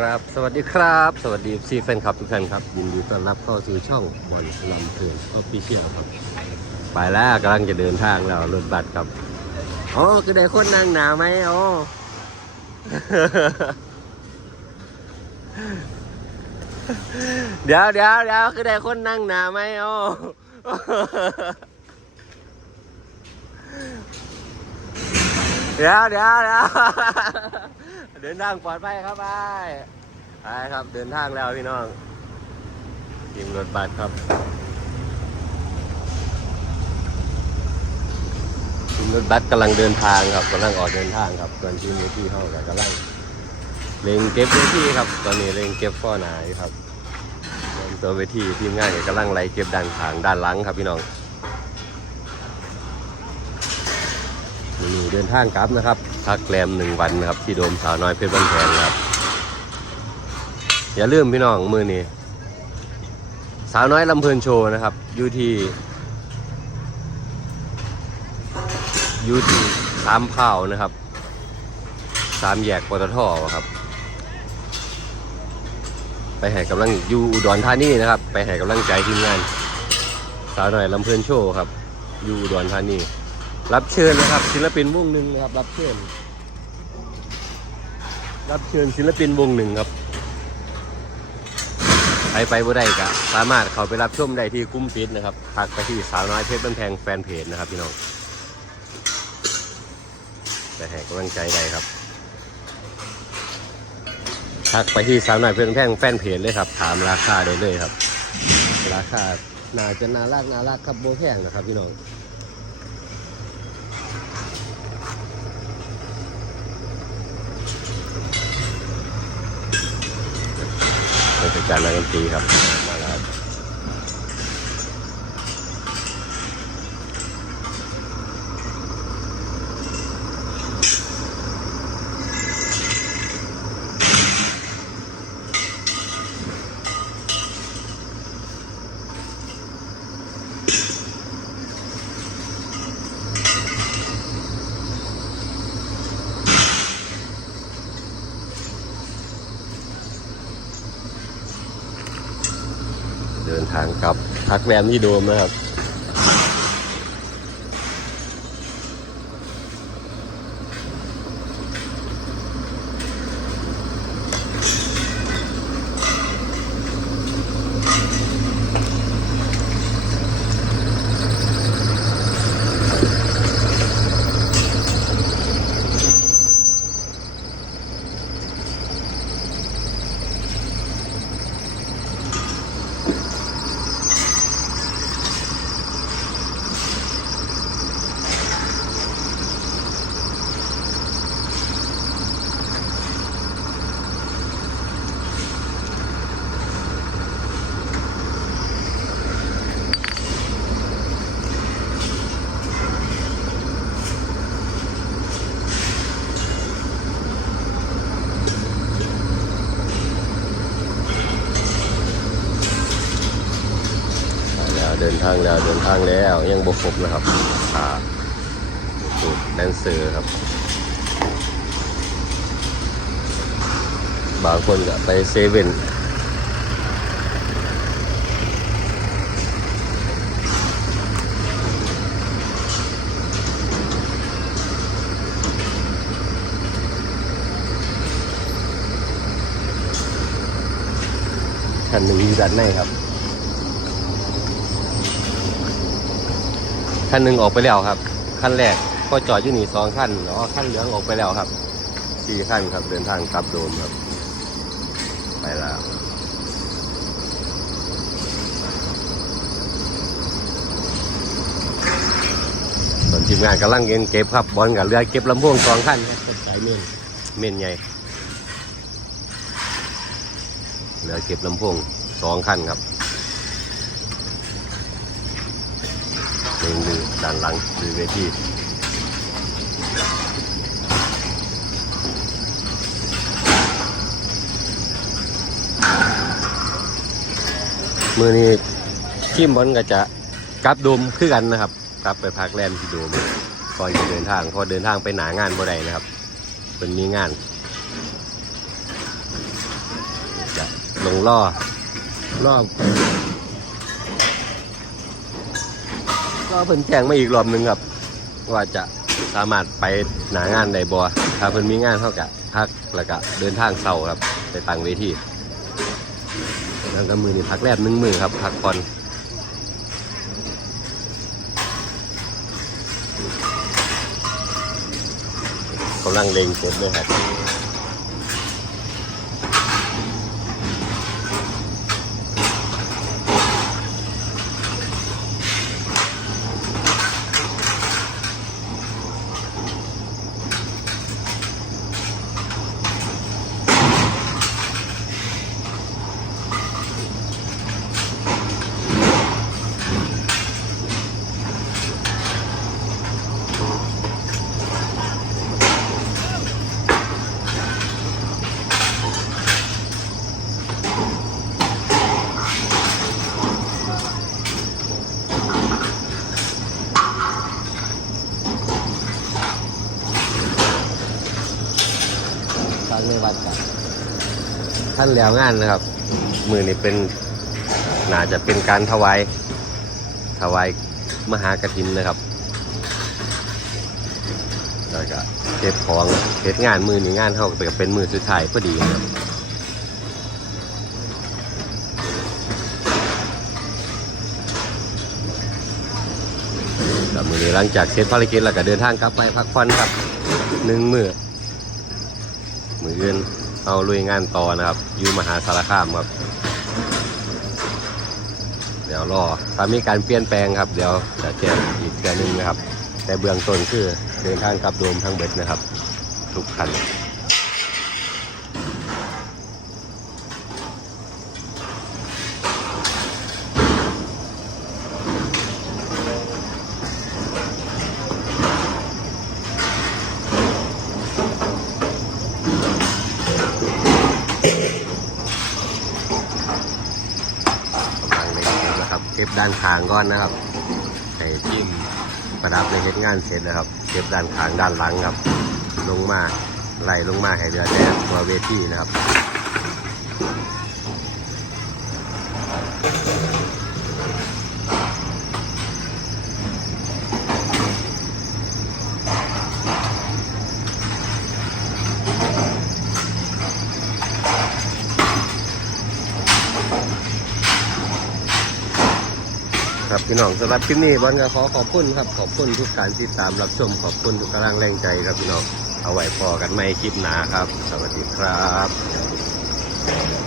ครับ สวัสดีครับ สวัสดีซีแฟนคลับทุกท่านครับ ยินดีต้อนรับเข้าสู่ช่องบอลลำเพลินออฟฟิเชียลครับ ไปแล้วกำลังจะเดินทางแล้วรถบัสครับอ๋อคือได้คนนั่งหนาไหมอ๋อเดี๋ยวเดี๋ยวเดี๋ยวคือได้คนนั่งหนาไหมอ๋อเดี๋ยวเดี๋ยวเดี๋ยว เดินทางปลอดภัยครับไปไปครับ เดินทางแล้วพี่น้องทีมรถบัสครับทีมรถบัสกำลังเดินทางครับกำลังออกเดินทางครับส่วนทีมเวทีเขาก็กำลังเล็งเก็บเวทีครับ ตอนนี้เล็งเก็บข้อหนาครับส่วนตัวเวทีทีมงานก็กำลังไล่เก็บด้านขางด้านหลังครับพี่น้อง เดินทางกลับนะครับพักแรมหนึ่งวันนะครับ ที่โดมสาวน้อยเพชรบ้านแพงนครับ อย่าลืมพี่น้องมือนี้สาวน้อยลำเพลินโชว์นะครับอยู่ที่อยู่ที่สามเผานะครับสามแยกปตทครับ ไปให้กำลังอยู่อุดรธานีนะครับ ไปให้กำลังใจทีมงาน สาวน้อยลำเพลินโชว์ครับ อยู่อุดรธานี รับเชิญนะครับ ศิลปินวงหนึ่งนะครับ รับเชิญ รับเชิญศิลปินวงหนึ่งครับไปไปบ่ได้กะสามารถเข้าไปรับชมได้ที่กุ้มปิดนะครับทักไปที่สาวน้อยเพชรบันแพงแฟนเพจนะครับพี่น้องไปให้กำลังใจได้ครับทักไปที่สาวน้อยเพชรบันแพงแฟนเพจเลยครับ ถามราคาได้เลยครับ ราคาน่าจะน่ารักน่ารักครับโบแพงนะครับพี่น้อง จันการนักดนตรีครับเดินทางกลับพักแรมที่โดมนะครับ แล้ว เดินทางแล้วเดินทางแล้วยังบกครบนะครับอ่าสูตรแดนเซอร์ครับ บางคนก็ไปเซเว่นคันหนึ่งอยู่ด้านในครับ คันหนึ่งออกไปแล้วครับ คันแรกก็จอดอยู่นี่สองคันอ๋อคันเหลืองออกไปแล้วครับสี่คันครับเดินทางกลับโดมครับ ไปแล้วส่วนทีมงานกำลังเงินเก็บครับบอลกับเรือเก็บลำโพงสองคันครับสายเมนเมนใหญ่เหลือเก็บลำโพงสองคันครับ เองดูด้านหลังดูเวทีมือนี้ทีมบอลก็จะกลับโดมคือกันนะครับกลับไปพักแรมที่โดมก่อนจะเดินทางเพอเดินทางไปหนางานบ่ได้นะครับเป็นมีงาน จะลงล่อรอ ก็เพิ่นแจ้งมาอีกรอบหนึงครับ ว่าจะสามารถไปหนางานได้บ่ถ้าเพิ่นมีงานเท่ากับพักแล้วก็เดินทางเสาร์ครับ ไปตั้งเวทีแล้วก็มือนี่พักแรกหนึ่งมือครับพักผ่อนกำลังเล็งกดเลยครับ ท่านแล้วงานนะครับ มือนี่เป็นน่าจะเป็นการถวายถวายมหากฐินนะครับแล้วก็เฮ็ดของเฮ็ดงานมือนี่งานเขาก็เป็นมือสุดท้ายพอดีนะครับมือนี้หลังจากเสร็จภารกิจแล้วก็เดินทางกลับไปพักผ่อนครับหนึ่งมือมืออื่น เอาลุยงานต่อนะครับอยู่มหาสารคามครับ เดี๋ยวรอถ้ามีการเปลี่ยนแปลงครับ เดี๋ยวจะแจ้งอีกเทื่อนึงนะครับ แต่เบื้องต้นคือเดินทางกลับโดมทั้งเบ็ดนะครับ ทุกคัน กำลังในะครับเก็บด้านขางก่อนนะครับใส่จิ้มประดับในเฮ็ดงานเสร็จนะครับเก็บด้านขางด้านหลังครับ ลงมาไล่ลงมาให้เรือแดงตัวเวทีนะครับ ครับพี่น้องสำหรับคลิปนี้บอลก็ขอขอบคุณครับขอบคุณทุกการติดตามรับชมขอบคุณทุกกำลังแรงใจครับพี่น้องเอาไว้พอกันไม่คลิปหนาครับ สวัสดีครับ